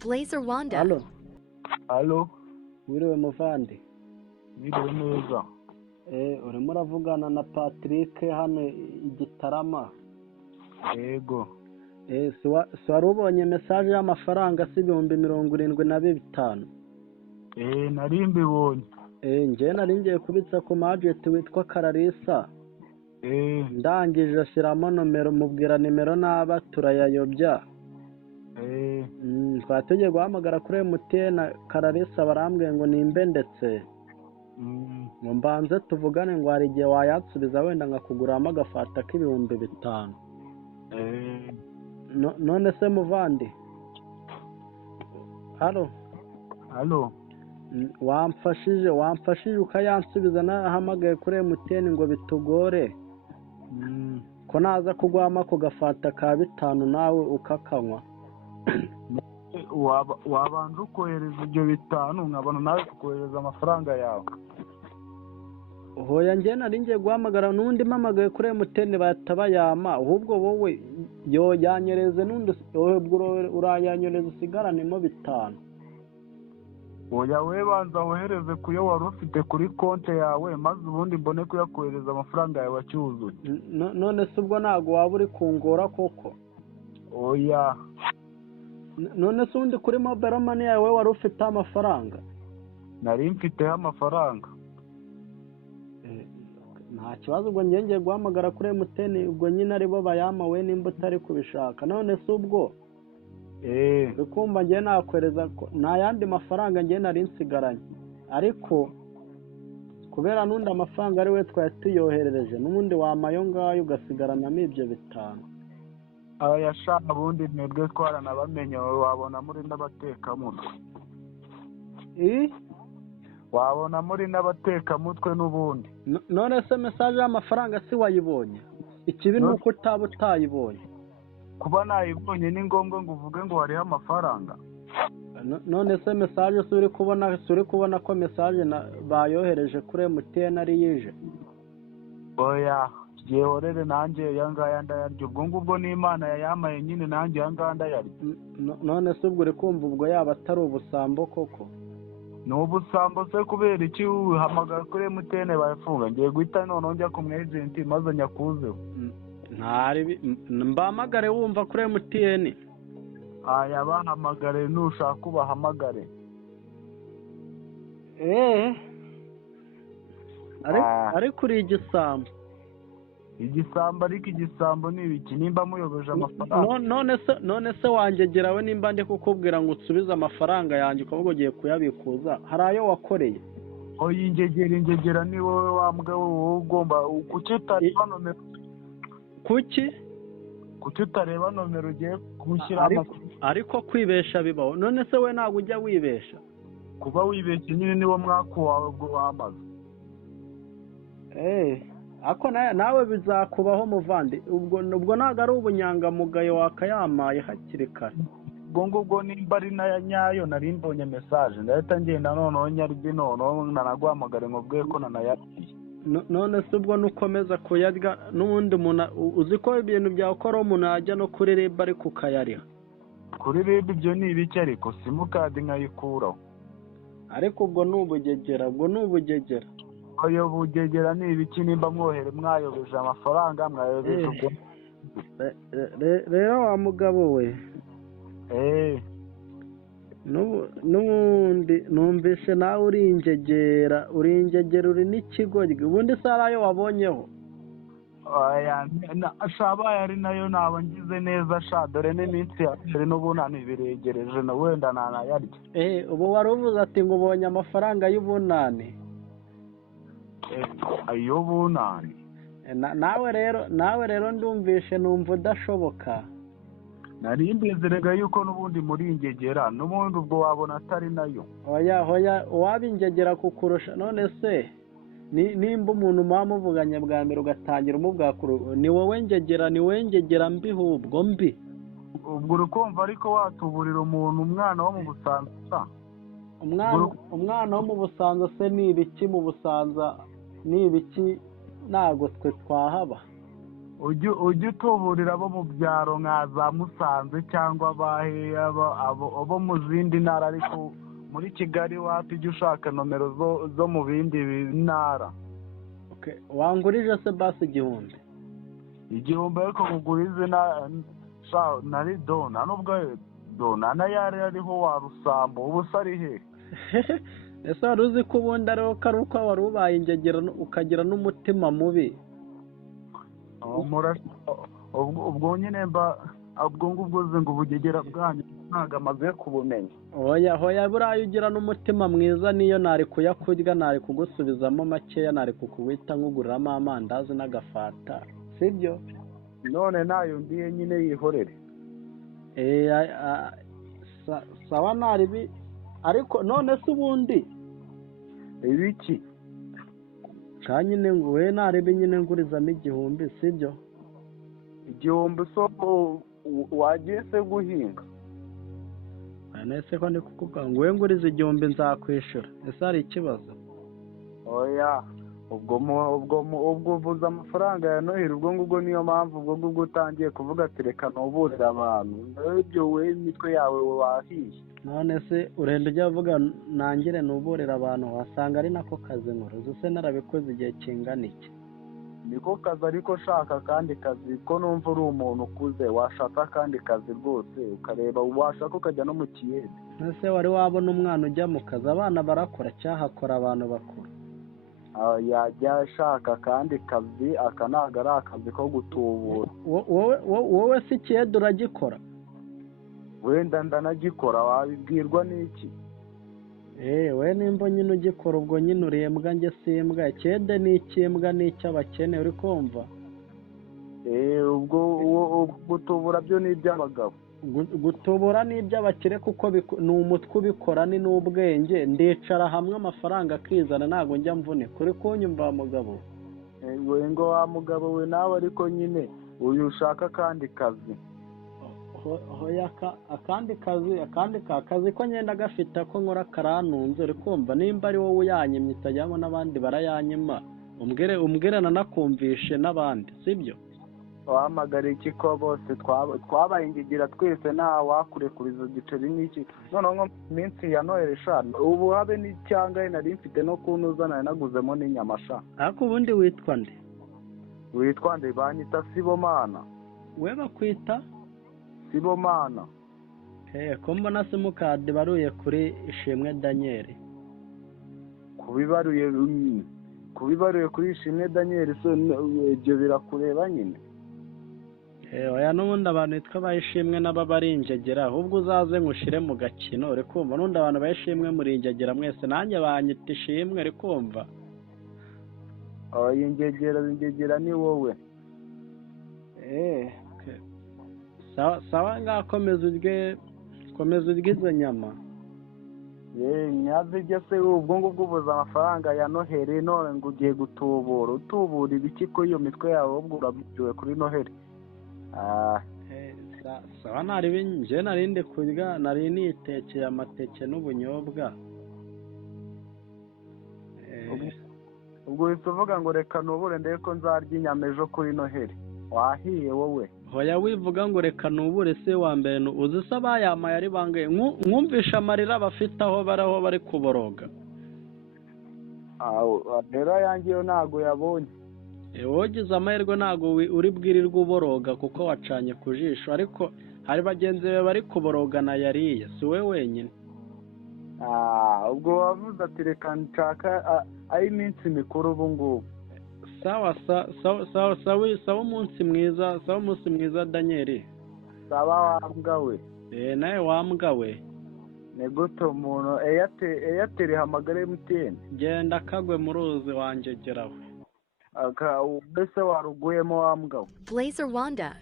Blazer Wanda. Halo, Alo, wiriwe muvandi. biriwe neza. Urimo uravugana na Patrick hano i Gitarama. Yego. Si wari ubonye message y'amafaranga si 75,000? Nari mbibonye. Njye nari ngiye kubitsa ku agent witwa Kararisa. Ndangije ashyiramo nomero, mubwira nimero naba turayayobya. Twatugiye guhamagara kuri MTN, Kararisa barambwiye ngo nimbe ndetse ngo mbanze tuvugane ngo hari igihe wayatsubiza wenda nkakuguramo agafata k'5,000. None se muvandi, halo, wamfashije ukayansubiza, nahamagaye kuri MTN ngo bitugore ko naza kugwamo ako gafata ka 5 nawe ukakanywa. Wabanza ukohereza ibyo 5 nkabona nawe kukohereza amafaranga yawe. Hoya njye nari ngiye guhamagara n'undi mpamagaye kuri MTN bayama, ahubwo wowe yo yanyereze n'undi urayanyereza usigaranemo 5. Oya we banza wohereze kuyo wari ufite kuri konti yawe maze ubundi mbone kuyakohereza amafaranga yawe acyuzuye. None se ubwo ntago waba uri kungora koko? Oya. None se undi kuri mobile money yawe wari ufite amafaranga? Nari mfiteho amafaranga. Nta kibazo, ubwo ngiye guhamagara kuri MTN, ubwo nyine aribo bayama we nimba utari kubishaka. None se ubwo bikumva ngiye nakwereza ko nta yandi mafaranga ngiye nari nsigaranye, ariko kubera n'undi amafaranga ari we twari tuyoherereje n'ubundi wamayo ngayo ugasigaranamo ibyo 5. Yashaka ubundi mwebwe twaranabamenye, wabona muri n'abatekamutwe. Wabona muri n'abatekamutwe n'ubundi. None se message y'amafaranga si wayibonye? Ikibi nuko utaba utayibonye. Kuba nayibonye ni ngombwa ngo uvuge ngo hariho amafaranga. None se message suri kubona ko message bayohereje kuri MTN ari yije? Oya, yehorere nanjye yangaya ndayarya, ubwo ngubwo n'Imana yayamaye nyine nanjye yangaya ndayarya. None se ubwo uri kumva ubwo yaba atari ubusambo koko? Ni ubusambo se kubera iki uhamagara kuri MTN bayifunga? Ngiye guhita none njya ku agent maze nyakuzeho. Mbamagare wumva kuri MTN. Bahamagare nushaka ubahamagare. Ariko uri igisambo. Igisambo ariko igisambo ni ibiki nimba muyobeje amafaranga? None se wangegera we nimba ndi kukubwira ngo usubize amafaranga yanjye ukavuga ugiye kuyabikuza, hari ayo wakoreye? Oya, ingegera ni wowe wambwa wowe ugomba kukitareba nomero. Kuki utareba nomero ugiye gushyira ariko kwibesha bibaho. None se we ntabwo ujya wibesha? Kuba wibeshye nyine niwo mwaka wawe ubwo wamaze. Ako nawe bizakubaho muvandi, ubwo ntabwo ari ubunyangamugayo wakayamaye hakiri kare. Ubwo nimba ari na nyayo nari mbonye message ndahita ngenda noneho nyarye noneho nanaguhamagare nkubwiye ko nanayarye. None se ubwo nukomeza kuyarya n'ubundi umuntu uzi ko ibintu byakora umuntu ajya no kuri RIB ari kukayariha? Kuri RIB ibyo ni ibiki ariko simukadi nkayikuraho? Ariko ubwo n'ubugegera, Oyo bugegera ni ibiki nimba mwayobeje amafaranga mwayobeje ubwo? Rero wa mugabo we, n'ubundi numvishe nawe uri ingegera uri n'ikigoryi. Ubundi se hari ayo wabonyeho? Shabaye ari nayo naba ngize neza sha, dore n'iminsi yari n'ubunani biregereje na wenda nanayarya. Ubu wari uvuze ati ngo ubonye amafaranga y'ubunani? Ay'ubunani? Nawe rero ndumvishe numva udashoboka. Nari mbizerega yuko n'ubundi muri ingegera n'ubundi ubwo wabona atari nayo. Hoya wabingegera kukurusha. None se nimba umuntu muvuganye bwa mbere ugatangira umubwakuru, ni wowe ngegera mbi hubwo mbi? Ubwo urukumva ariko watuburira umuntu umwana wo mu Busanza. Umwana wo mu Busanza se ni ibiki mu Busanza? Ni ibiki ntago twe twahaba? ujye utuburira abo mu byaro nka za Musanze cyangwa abahe abo mu zindi ntara, ariko muri Kigali wapi ujye ushaka nomero zo mu bindi ntara. Wangurije se basi igihumbi ariko kugurize nari dona nubwo dona na yari ariho wa Rusambo ubu se ari he? ese wari uzi ko ubundi ariho kari uko wari ubaye ingegera ukagira n'umutima mubi? ubwo nyine ubwo ngubwo uzi ngo ubugegera bwanyu ntabwo amaze kubumenya. Hoya buriya ugira n'umutima mwiza, niyo nari kuyakurya nari kugusubizamo makeya, nari kukuwita nkuguriramo amandazi n'agafata, sibyo? None nayo ndiye nyine yihorere. Sawa naribi, ariko none se ubundi ibiki ka nyine ngo we naribi nyine ngurizamo igihumbi, sibyo? Igihumbi so wagiye se guhinga? Nese ko ndi kukuvuga ngo we ngurize igihumbi nzakwishura, ese hari ikibazo? Oya, ubwo uvuze amafaranga ya Noheli, ubwo ngubwo niyo mpamvu ubwo ngubwo utangiye kuvuga ati reka nuburira abantu. Ibyo we imitwe yawe wahiye. None se urenda ujya uvuga nangire nuburira abantu, wasanga ari nako kazi nkora. Uzi se narabikoze igihe kingana iki? Niko kazi, ariko shaka kandi kazi ko numva uri umuntu ukuze, washaka kandi kazi rwose ukareba, washaka ukajya no mu kiyede. Ese wari wabona umwana ujya mu kazi? Abana barakora cyahakora abantu bakuru. Yajya ashaka kandi kazi, aka ntabwo ari akazi ko gutubura. Wowe si ikiyede uragikora? Wenda ndanagikora, wabibwirwa n'iki? We nimba nyine ugikora ubwo nyine urembwa, njye simbwa. Ikiyede ni icy'imbwa n'icy'abakene, uri kumva? Ubwo gutubura byo ni iby'abagabo. Gutubura ni iby'abakire kuko ni umutwe ubikora, ni n'ubwenge. Ndicara hamwe amafaranga akizana, ntabwo njya mvunika. Uri kunyumva wa mugabo? We ngo wa mugabo we nawe, ariko nyine uyu ushaka akandi kazi. Hoya akandi kazi ko ngenda gafite ko nkora karantunze, uri kumva? Nimba ari wowe uyanyimye utajyamo n'abandi barayanyima, umbwire nanakumvishe n'abandi, sibyo? Wahamagara iki ko bose twabaye ingegera twese, nta wakurekuriza igiceri n'iki? Noneho nko minsi ya Noheli eshanu ubu habe n'icyanga nari mfite no kunuza, nari naguzemo n'inyama sha. Ariko ubundi witwa nde? Witwa nde? Banyita Sibomana. We bakwita Sibomana. Ko mbona simukadi baruye kuri Ishimwe Daniel. Kubibaruye kuri Ishimwe Daniel, so ibyo birakureba nyine. Oya n'ubundi abantu bitwa bayishimwe n'aba bari ingegera, ahubwo uzaze ngushire mu gakino, uri kumva? N'undi abantu bayishimwe muri ingegera mwese, nanjye banyita Ishimwe, uri kumva? Ingegera ni wowe. Sawa ngaho komeza urye izo nyama. Nyazirya se ubwo ngubwo ubuze amafaranga ya Noheli, none ngo ugiye utubura ibiki ko iyo mitwe yawe ubwo urabyiwe kuri Noheli? Sawa naribi, njye narinde kurya, nari nitekeye amateke n'ubunyobwa. Ubwo uhita uvuga ngo reka nubure ndebe ko nzarya inyama ejo kuri Noheli. Wahiye wowe. Hoya wivuga ngo reka nubure se wa mbere, uzi se abayamaye ari bangahe? Mwumvisha amarira bafite aho bari kuboroga. Rero ayange yo ntago yabonye. Wogize amahirwe ntago uri bwirirwe uboroga kuko wacanye ku jisho, ariko hari bagenzi be bari kuboroga na yariye, si we wenyine. Ubwo wavuze ati reka nshaka ay'iminsi mikuru ubu ngubu. Sawa umunsi mwiza Daniel. Sawa wambwa we. Nawe wambwa we. Ni gute umuntu Airtel hamagara MTN? Genda kagwe mu ruzi wanjye gerawe. Mbese waruguyemo wambwa we. Blazer Wanda,